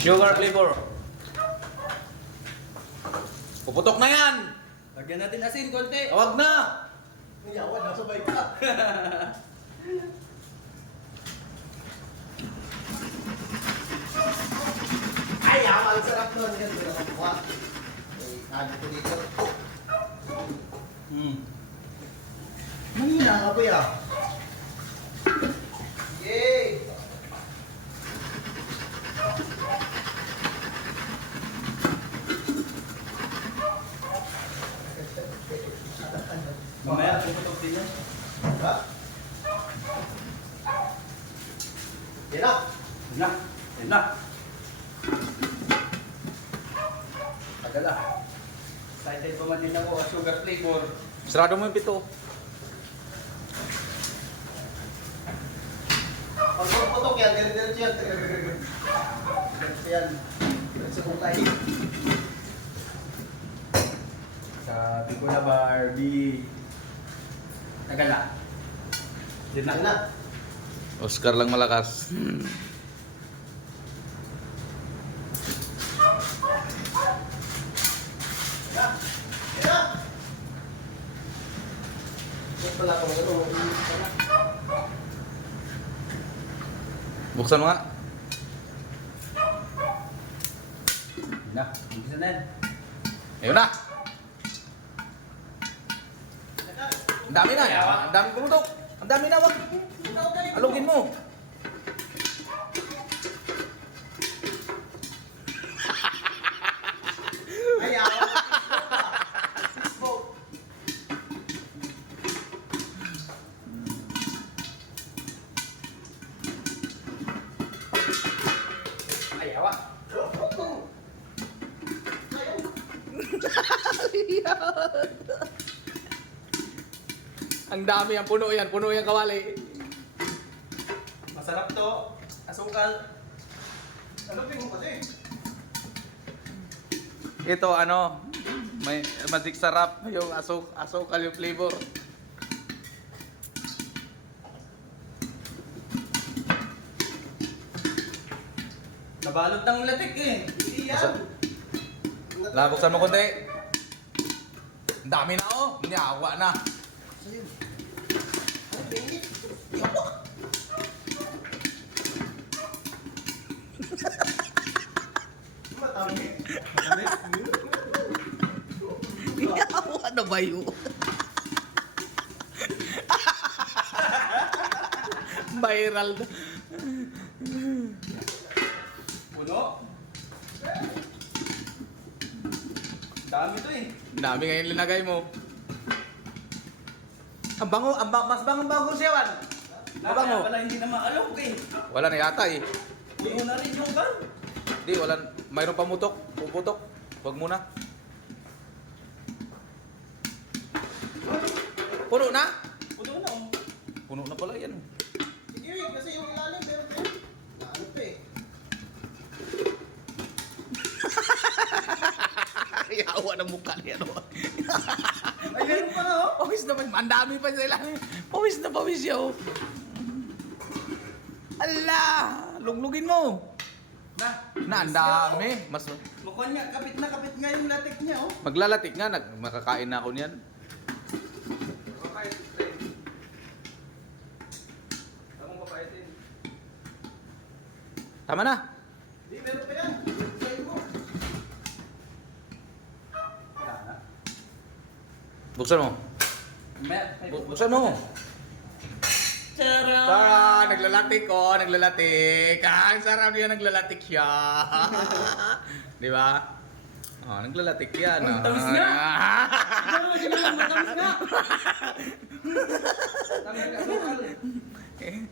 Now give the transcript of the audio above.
Sugar flavor. Puputok na yan! Lagyan natin asin, konti. Huwag na! Yawan, nasabay ka. Ay, ang sarap nun. Yan, wala kang buwa. Ay, ano ko dito. Manina ka po ya. Yay! Mamaya, puputok din yan. Diba? Yan na. Yan na. Yan na. Tagal ah. Excited pa man din ako at sugar flavor. Sarado mo yung pito. Pag putok yan, ganito yan. Ganito yan. Ganito kulay. Sabi ko na Barbie. Tagal ah. Yan na. Yan na. Oscar lang malakas. Yan na. Yan na. Yan pala kung ano. Buksan mo nga. Yan na. Umpisa na yan. Ayun na! Ang dami na! Ang dami pumutok! Ang dami na! Wag! Alugin mo! Ay, awa. Ay, awa. Ang dami yan! Puno yan! Puno yan kawali! Masarap to. Asukal. Ano mo kasi? Ito ano, may magic sarap yung asukal yung flavor. Nabalot ng latik eh. Hindi yan. Labuksan mo konti. Ang dami na oh! Niyawa na! Sa'yo. Ay, bingit. Yawa. Matami. Niyawa na ba yun? Viral na. Puno. Dami to eh. Ang dami ngayon linagay mo. Ang bango, mas bango siya, Wan. Abang mo. Kaya pala hindi na maalok eh. Wala na yata eh. Puno na rin yung kan. Hindi, wala. Mayroon pa mutok. Puputok. Huwag muna. Puno na? Puno na oh. Puno na pala yan. Sige, kasi yung ilalim, meron yan. Ano pa eh. Yawa ng mukha niya. No? Ay, meron pa na oh. Pawis naman. Ang dami pa sila. Pawis na pawis siya. Oh. Ala! Luglugin mo. Na, ang dami. Mas Mukhang niya, kapit nga yung latik niya oh. maglalatik nga. Makakain na ako niyan. Papait, friend. Tamang papaitin. Tama na. Hindi, meron pa yan. Sa'yo mo. Wala na. Buksan mo. Buksan mo. Tara! Tara, naglalatik oh, naglalatik. Ah, ang sarap niya naglalatik siya. Di ba? Oh, naglalatik yan. Ang Oh. tamis nga. Ah. Matamis nga! Tamis ka, sukal. Eh,